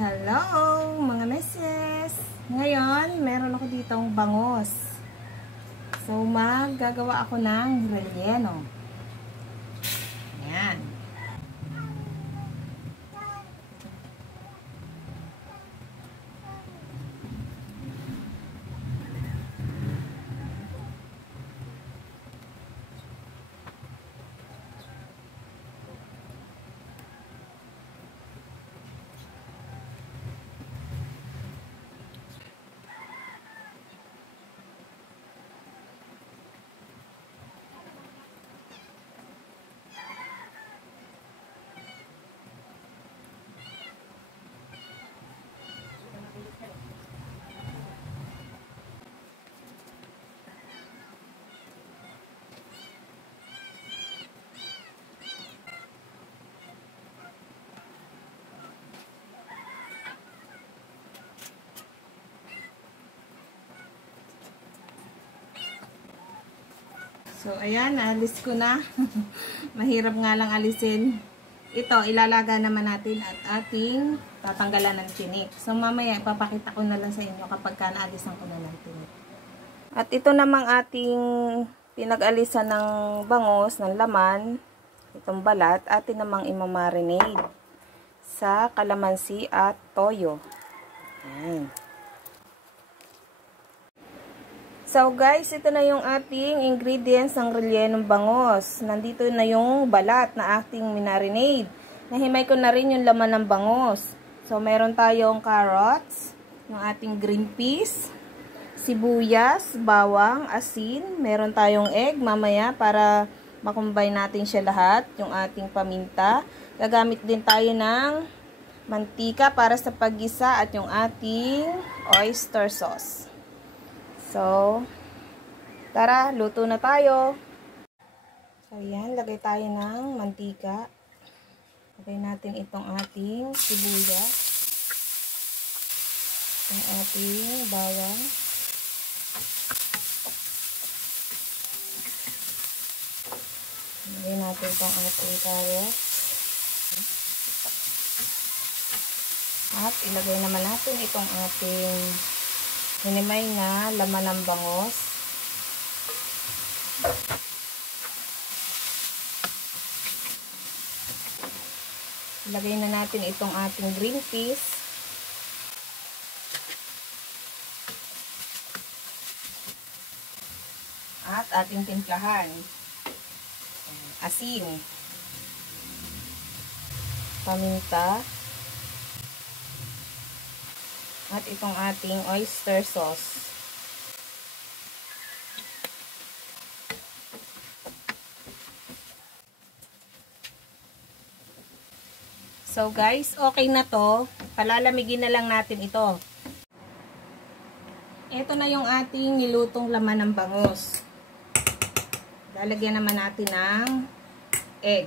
Hello mga meses! Ngayon, meron ako ditong bangos. So, maggagawa ako ng relleno. Ayan. So, ayan, naalis ko na. Mahirap nga lang alisin. Ito, ilalaga naman natin at ating tatanggalan ng tinik. So, mamaya, ipapakita ko na lang sa inyo kapag naalisan ko na ng tinik. At ito namang ating pinag-alisan ng bangos, ng laman, itong balat, atin namang imamarinate sa kalamansi at toyo. Ayan. So guys, ito na yung ating ingredients ng rellenong bangos. Nandito na yung balat na ating minarinade. Nahimay ko na rin yung laman ng bangos. So meron tayong carrots, yung ating green peas, sibuyas, bawang, asin. Meron tayong egg mamaya para makumbine natin siya lahat. Yung ating paminta. Gagamit din tayo ng mantika para sa paggisa at yung ating oyster sauce. So, tara, luto na tayo. So, yan, lagay tayo ng mantika. Lagay natin itong ating sibuyas. Itong ating bawang. Lagay natin itong ating carrots. At ilagay naman natin itong ating hinimay na laman ng bangos. Ilagay na natin itong ating green peas. At ating timplahan. Asin. Paminta. At itong ating oyster sauce. So guys, okay na to. Palalamigin na lang natin ito. Ito na yung ating nilutong laman ng bangos. Lalagyan naman natin ng egg.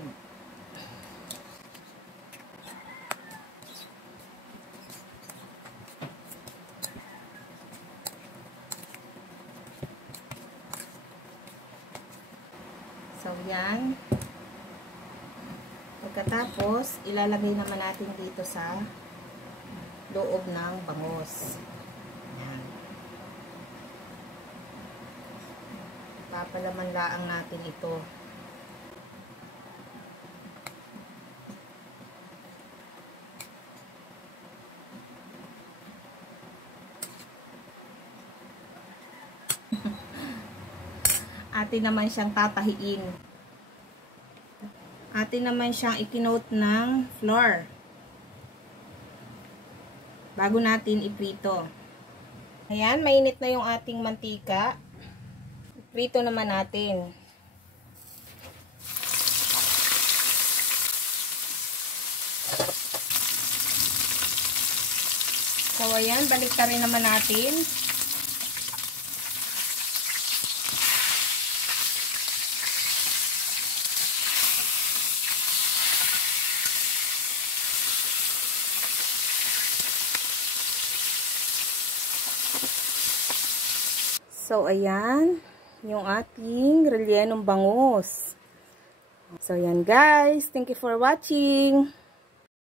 So, yan. Pagkatapos, ilalagay naman natin dito sa loob ng bangos. Yan. Papalaman laang natin ito. Atin naman siyang tatahiin. Atin naman siyang ikinoat ng flour. Bago natin iprito. Ayan, mainit na yung ating mantika. Iprito naman natin. So, ayan, balik na rin naman natin. So, ayan, yung ating rellenong bangos. So, ayan guys. Thank you for watching.